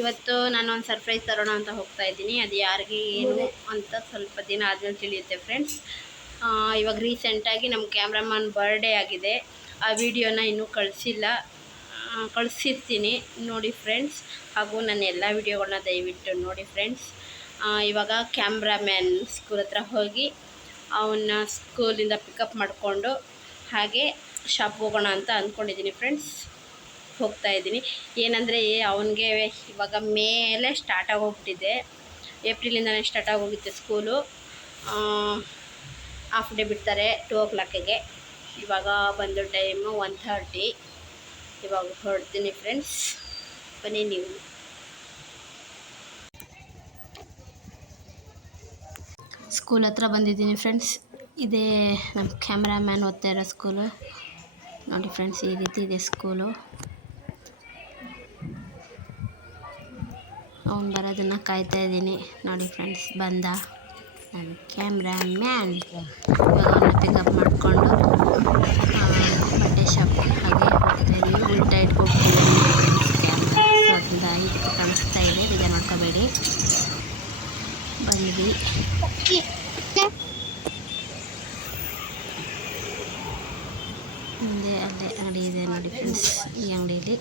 ಇವತ್ತು ನಾನು ಒಂದು ಸರ್ಪ್ರೈಸ್ ತರೋಣ ಅಂತ ಹೋಗ್ತಾ ಇದ್ದೀನಿ. ಅದು ಯಾರಿಗೆ ಏನು ಅಂತ ಸ್ವಲ್ಪ ದಿನ ಆದಮೇಲೆ ತಿಳಿಯುತ್ತೆ ಫ್ರೆಂಡ್ಸ್. ಇವಾಗ ರೀಸೆಂಟಾಗಿ ನಮ್ಮ ಕ್ಯಾಮ್ರಾಮನ್ ಬರ್ಡೇ ಆಗಿದೆ. ಆ ವಿಡಿಯೋನ ಇನ್ನೂ ಕಳಿಸಿರ್ತೀನಿ ನೋಡಿ ಫ್ರೆಂಡ್ಸ್. ಹಾಗೂ ನನ್ನ ಎಲ್ಲ ವಿಡಿಯೋಗಳನ್ನ ದಯವಿಟ್ಟು ನೋಡಿ ಫ್ರೆಂಡ್ಸ್. ಇವಾಗ ಕ್ಯಾಮ್ರಾಮ್ಯಾನ್ ಸ್ಕೂಲ್ ಹತ್ರ ಹೋಗಿ ಅವನ್ನ ಸ್ಕೂಲಿಂದ ಪಿಕಪ್ ಮಾಡಿಕೊಂಡು ಹಾಗೆ ಶಾಪ್ ಹೋಗೋಣ ಅಂತ ಅಂದ್ಕೊಂಡಿದ್ದೀನಿ ಫ್ರೆಂಡ್ಸ್. ಹೋಗ್ತಾ ಇದ್ದೀನಿ. ಏನಂದರೆ ಅವನಿಗೆ ಇವಾಗ ಮೇಲೆ ಸ್ಟಾರ್ಟ್ ಆಗೋಗ್ಬಿಟ್ಟಿದೆ. ಏಪ್ರಿಲಿಂದನೇ ಸ್ಟಾರ್ಟ್ ಆಗೋಗಿತ್ತು ಸ್ಕೂಲು. ಹಾಫ್ ಡೇ ಬಿಡ್ತಾರೆ 2 o'clockಗೆ. ಇವಾಗ ಬಂದು ಟೈಮು 1:30. ಇವಾಗ ಹೊರಡ್ತೀನಿ ಫ್ರೆಂಡ್ಸ್, ಬನ್ನಿ ನೀವು. ಸ್ಕೂಲ್ ಹತ್ರ ಬಂದಿದ್ದೀನಿ ಫ್ರೆಂಡ್ಸ್. ಇದೇ ನಮ್ಮ ಕ್ಯಾಮ್ರಾಮ್ಯಾನ್ ಓದ್ತಾ ಇರೋ ಸ್ಕೂಲು ನೋಡಿ ಫ್ರೆಂಡ್ಸ್. ಈ ರೀತಿ ಇದೆ ಸ್ಕೂಲು. ಅವ್ನು ಬರೋದನ್ನು ಕಾಯ್ತಾ ಇದ್ದೀನಿ ನೋಡಿ ಫ್ರೆಂಡ್ಸ್. ಬಂದ ನನ್ನ ಕ್ಯಾಮ್ರಾಮ್ಯಾನ್. ಇವಾಗ ಅವನ್ನ ಪಿಕಪ್ ಮಾಡಿಕೊಂಡು ಬಟ್ಟೆ ಶಾಪ್ ಹಾಗೆ ಹೋಗ್ತಾ ಇದ್ದೀವಿ. ಉಲ್ಟಾ ಇಟ್ಕೊಳ್ತಿದ್ದೀನಿ ಕ್ಯಾಮ್ರಾ. ಸೊ ಅದರಿಂದ ಇದು ಕಾಣಿಸ್ತಾ ಇದೆ, ಬೇಗ ನೋಡ್ಕೋಬೇಡಿ. ಬಂದ್ವಿ. ಮುಂದೆ ಅಲ್ಲೇ ಅಂಗಡಿ ಇದೆ ನೋಡಿ ಫ್ರೆಂಡ್ಸ್. ಈ ಅಂಗಡಿಯಲ್ಲಿ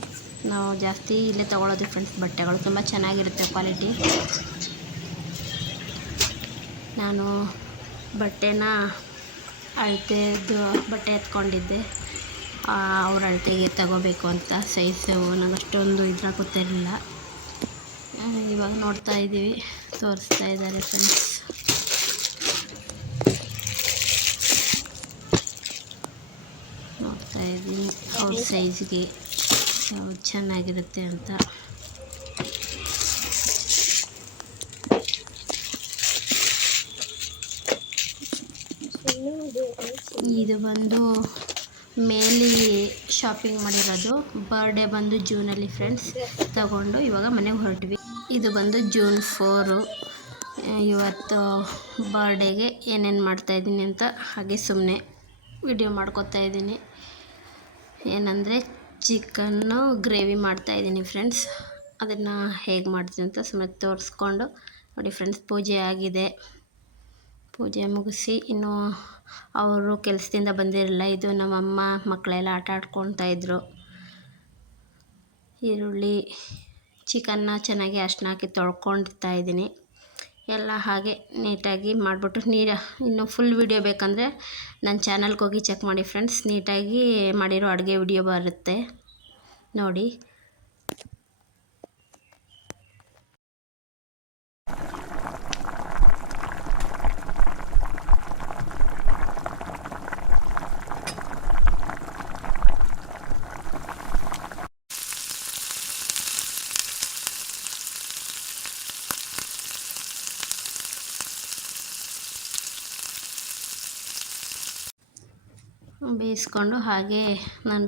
ನಾವು ಜಾಸ್ತಿ ಇಲ್ಲೇ ತೊಗೊಳೋದು ಫ್ರೆಂಡ್ಸ್. ಬಟ್ಟೆಗಳು ತುಂಬ ಚೆನ್ನಾಗಿರುತ್ತೆ ಕ್ವಾಲಿಟಿ. ನಾನು ಬಟ್ಟೆನ ಅಳತೆದು ಬಟ್ಟೆ ಎತ್ಕೊಂಡಿದ್ದೆ. ಅವ್ರ ಅಳತೆಗೆ ತಗೋಬೇಕು ಅಂತ ಸೈಜು ನನಗೆ ಅಷ್ಟೊಂದು ಇದ್ರಾಗ ಗೊತ್ತಿರಲಿಲ್ಲ. ಇವಾಗ ನೋಡ್ತಾ ಇದ್ದೀವಿ, ತೋರಿಸ್ತಾ ಇದ್ದಾರೆ ಫ್ರೆಂಡ್ಸ್. ನೋಡ್ತಾ ಇದ್ದೀನಿ ಅವ್ರ ಸೈಜ್ಗೆ ಯಾವ್ದು ಚೆನ್ನಾಗಿರುತ್ತೆ ಅಂತ. ಇದು ಬಂದು ಮೇಲಿ ಶಾಪಿಂಗ್ ಮಾಡಿರೋದು. ಬರ್ಡೇ ಬಂದು ಜೂನಲ್ಲಿ ಫ್ರೆಂಡ್ಸ್. ತಗೊಂಡು ಇವಾಗ ಮನೆಗೆ ಹೊರಟ್ವಿ. ಇದು ಬಂದು June 4. ಇವತ್ತು ಬರ್ಡೇಗೆ ಏನೇನು ಮಾಡ್ತಾಯಿದ್ದೀನಿ ಅಂತ ಹಾಗೆ ಸುಮ್ಮನೆ ವಿಡಿಯೋ ಮಾಡ್ಕೊತಾ ಇದ್ದೀನಿ. ಏನಂದರೆ ಚಿಕನ್ನು ಗ್ರೇವಿ ಮಾಡ್ತಾಯಿದ್ದೀನಿ ಫ್ರೆಂಡ್ಸ್. ಅದನ್ನು ಹೇಗೆ ಮಾಡ್ತೀನಿ ಅಂತ ಸುಮ್ಮನೆ ತೋರಿಸ್ಕೊಂಡು ನೋಡಿ ಫ್ರೆಂಡ್ಸ್. ಪೂಜೆ ಆಗಿದೆ. ಪೂಜೆ ಮುಗಿಸಿ ಇನ್ನು ಅವರು ಕೆಲಸದಿಂದ ಬಂದಿರಲಿಲ್ಲ. ಇದು ನಮ್ಮಮ್ಮ ಮಕ್ಕಳೆಲ್ಲ ಆಟ ಆಡ್ಕೊಳ್ತಾ ಇದ್ರು. ಈರುಳ್ಳಿ ಚಿಕನ್ನ ಚೆನ್ನಾಗಿ ಅರ್ಶಿನ ಹಾಕಿ ತೊಳ್ಕೊಳ್ತಾ ಇದ್ದೀನಿ. ಎಲ್ಲ ಹಾಗೆ ನೀಟಾಗಿ ಮಾಡಿಬಿಟ್ಟು ಇನ್ನು ಫುಲ್ ವಿಡಿಯೋ ಬೇಕಂದರೆ ನನ್ನ ಚಾನಲ್ಗೆ ಹೋಗಿ ಚೆಕ್ ಮಾಡಿ ಫ್ರೆಂಡ್ಸ್. ನೀಟಾಗಿ ಮಾಡಿರೋ ಅಡುಗೆ ವಿಡಿಯೋ ಬರುತ್ತೆ ನೋಡಿ. ಬೇಯಿಸ್ಕೊಂಡು ಹಾಗೆ ನಾನು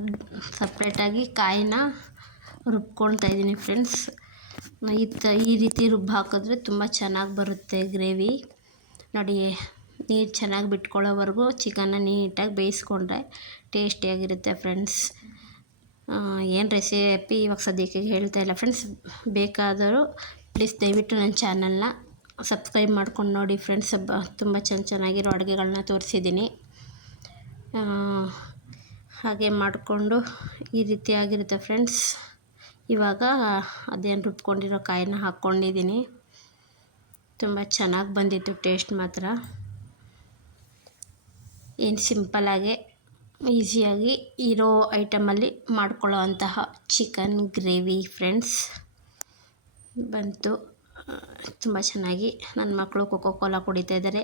ಸಪ್ರೇಟಾಗಿ ಕಾಯಿನ ರುಬ್ಕೊಳ್ತಾ ಇದ್ದೀನಿ ಫ್ರೆಂಡ್ಸ್. ಈ ರೀತಿ ರುಬ್ಬಿ ಹಾಕಿದ್ರೆ ತುಂಬ ಚೆನ್ನಾಗಿ ಬರುತ್ತೆ ಗ್ರೇವಿ ನೋಡಿ. ನೀರು ಚೆನ್ನಾಗಿ ಬಿಟ್ಕೊಳ್ಳೋವರೆಗೂ ಚಿಕನ್ನ ನೀಟಾಗಿ ಬೇಯಿಸ್ಕೊಂಡ್ರೆ ಟೇಸ್ಟಿಯಾಗಿರುತ್ತೆ ಫ್ರೆಂಡ್ಸ್. ಏನು ರೆಸಿಪಿ ಇವಾಗ ಸದ್ಯಕ್ಕೆ ಹೇಳ್ತಾ ಇಲ್ಲ ಫ್ರೆಂಡ್ಸ್. ಬೇಕಾದರೂ ಪ್ಲೀಸ್ ದಯವಿಟ್ಟು ನನ್ನ ಚಾನಲ್ನ ಸಬ್ಸ್ಕ್ರೈಬ್ ಮಾಡ್ಕೊಂಡು ನೋಡಿ ಫ್ರೆಂಡ್ಸ್. ತುಂಬ ಚೆನ್ನಾಗಿರೋ ಅಡುಗೆಗಳನ್ನ ತೋರಿಸಿದ್ದೀನಿ. ಹಾಗೆ ಮಾಡಿಕೊಂಡು ಈ ರೀತಿಯಾಗಿರುತ್ತೆ ಫ್ರೆಂಡ್ಸ್. ಇವಾಗ ಅದೇನು ರುಬ್ಕೊಂಡಿರೋ ಕಾಯಿನ ಹಾಕ್ಕೊಂಡಿದ್ದೀನಿ. ತುಂಬ ಚೆನ್ನಾಗಿ ಬಂದಿತ್ತು ಟೇಸ್ಟ್ ಮಾತ್ರ. ಏನು ಸಿಂಪಲ್ಲಾಗಿ ಈಸಿಯಾಗಿ ಇರೋ ಐಟಮಲ್ಲಿ ಮಾಡ್ಕೊಳ್ಳೋ ಅಂತಹ ಚಿಕನ್ ಗ್ರೇವಿ ಫ್ರೆಂಡ್ಸ್ ಬಂತು. ತುಂಬ ಚೆನ್ನಾಗಿ ನನ್ನ ಮಕ್ಕಳು ಕೋಕೋ ಕೋಲಾ ಕುಡಿತಾ ಇದ್ದಾರೆ.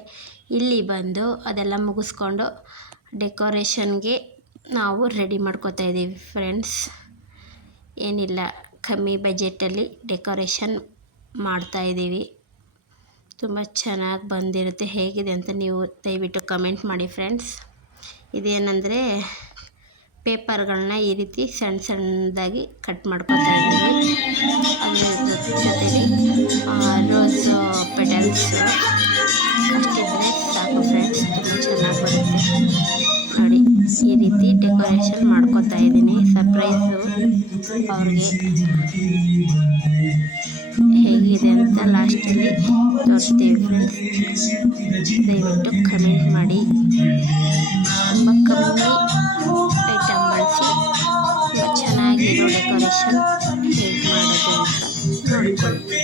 ಇಲ್ಲಿ ಬಂದು ಅದೆಲ್ಲ ಮುಗಿಸ್ಕೊಂಡು ಡೆಕೋರೇಷನ್ಗೆ ನಾವು ರೆಡಿ ಮಾಡ್ಕೋತಾ ಇದ್ದೀವಿ ಫ್ರೆಂಡ್ಸ್. ಏನಿಲ್ಲ, ಕಮ್ಮಿ ಬಜೆಟಲ್ಲಿ ಡೆಕೋರೇಷನ್ ಮಾಡ್ತಾಯಿದ್ದೀವಿ. ತುಂಬ ಚೆನ್ನಾಗಿ ಬಂದಿರುತ್ತೆ. ಹೇಗಿದೆ ಅಂತ ನೀವು ದಯವಿಟ್ಟು ಕಮೆಂಟ್ ಮಾಡಿ ಫ್ರೆಂಡ್ಸ್. ಇದೇನೆಂದರೆ ಪೇಪರ್ಗಳನ್ನ ಈ ರೀತಿ ಸಣ್ಣದಾಗಿ ಕಟ್ ಮಾಡ್ಕೊತಾ ಇದ್ದೀವಿ. ಅದ್ರ ಜೊತೆಲಿ ರೋಸು ಪೆಟಲ್ಸ್ ಅಷ್ಟಿದ್ರೆ ಸಾಕು ಫ್ರೆಂಡ್ಸ್. ತುಂಬ ಚೆನ್ನಾಗಿ ಬರುತ್ತೆ ನೋಡಿ. ಈ ರೀತಿ ಡೆಕೋರೇಷನ್ ಮಾಡ್ಕೊತಾ ಇದ್ದೀನಿ ಸರ್ಪ್ರೈಸು ಅವ್ರಿಗೆ. ಲಾಸ್ಟಲ್ಲಿ ತೋರಿಸ್ತೀವಿ ಫ್ರೆಂಡ್ಸ್. ದಯವಿಟ್ಟು ಕಮೆಂಟ್ ಮಾಡಿ. ತುಂಬ ಕಮ್ಮಿ ಐಟಮ್ ಬಳಸಿ ತುಂಬ ಚೆನ್ನಾಗಿರೋ ಡೆಕೋರೇಷನ್ ಹೇಗೆ ಮಾಡೋದು ಅಂತ ನೋಡ್ಕೊಳ್ಳಿ.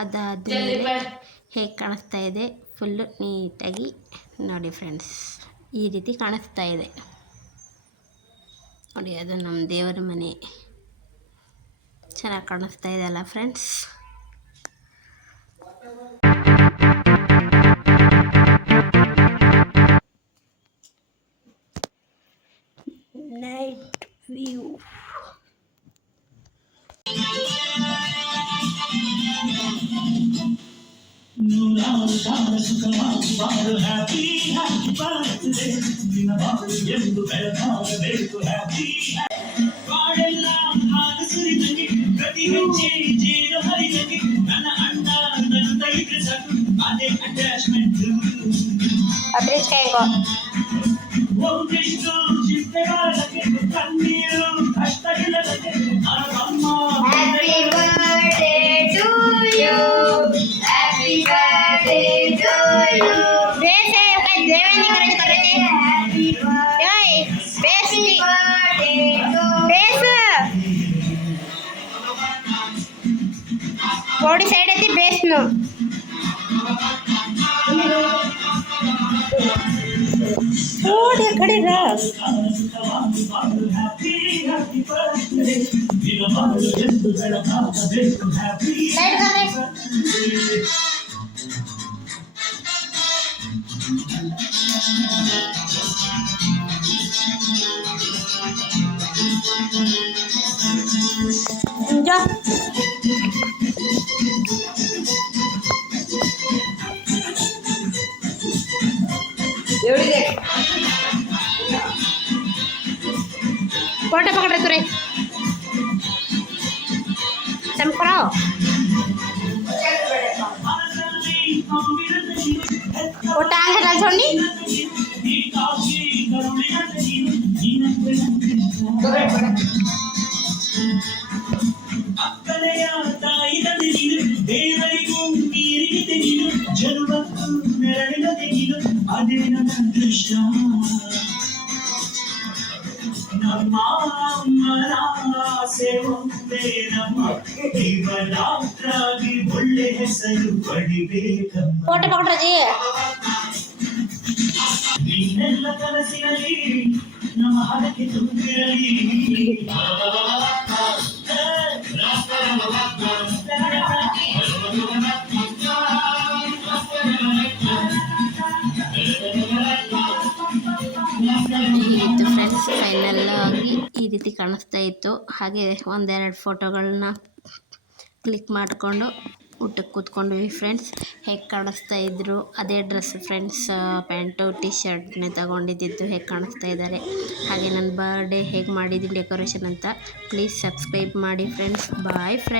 ಅದಾದಮೇಲೆ ಹೇಗೆ ಕಾಣಿಸ್ತಾ ಇದೆ ಫುಲ್ಲು ನೀಟಾಗಿ ನೋಡಿ ಫ್ರೆಂಡ್ಸ್. ಈ ರೀತಿ ಕಾಣಿಸ್ತಾ ಇದೆ ನೋಡಿ. ಅದು ನಮ್ಮ ದೇವರ ಮನೆ ಚೆನ್ನಾಗಿ ಕಾಣಿಸ್ತಾ ಇದೆ ಅಲ್ಲ friends. Night view. Body side है बेस नो थोड़ी खड़ी रह साइड कर रे जा फोटो पकड़ तुरे चमकड़ो वो टांग है छोड़नी फोटो पकड़ जी ಹೀಗಿತ್ತು ಫ್ರೆಂಡ್ಸ್. ಫೈನಲ್ ಆಗಿ ಈ ರೀತಿ ಕಾಣಿಸ್ತಾ ಇತ್ತು. ಹಾಗೆ ಒಂದೆರಡು ಫೋಟೋಗಳನ್ನ ಕ್ಲಿಕ್ ಮಾಡಿಕೊಂಡು ಊಟಕ್ಕೆ ಕೂತ್ಕೊಂಡ್ವಿ ಫ್ರೆಂಡ್ಸ್. ಹೇಗೆ ಕಾಣಿಸ್ತಾ ಇದ್ರು ಅದೇ ಡ್ರೆಸ್ ಫ್ರೆಂಡ್ಸ್, ಪ್ಯಾಂಟು ಟಿ ಶರ್ಟ್ನೇ ತಗೊಂಡಿದ್ದು ಹೇಗೆ ಕಾಣಿಸ್ತಾ ಇದ್ದಾರೆ. ಹಾಗೆ ನನ್ನ ಬರ್ಡೇ ಹೇಗೆ ಮಾಡಿದ್ದೀನಿ ಡೆಕೋರೇಷನ್ ಅಂತ ಪ್ಲೀಸ್ ಸಬ್ಸ್ಕ್ರೈಬ್ ಮಾಡಿ ಫ್ರೆಂಡ್ಸ್. Bye friends.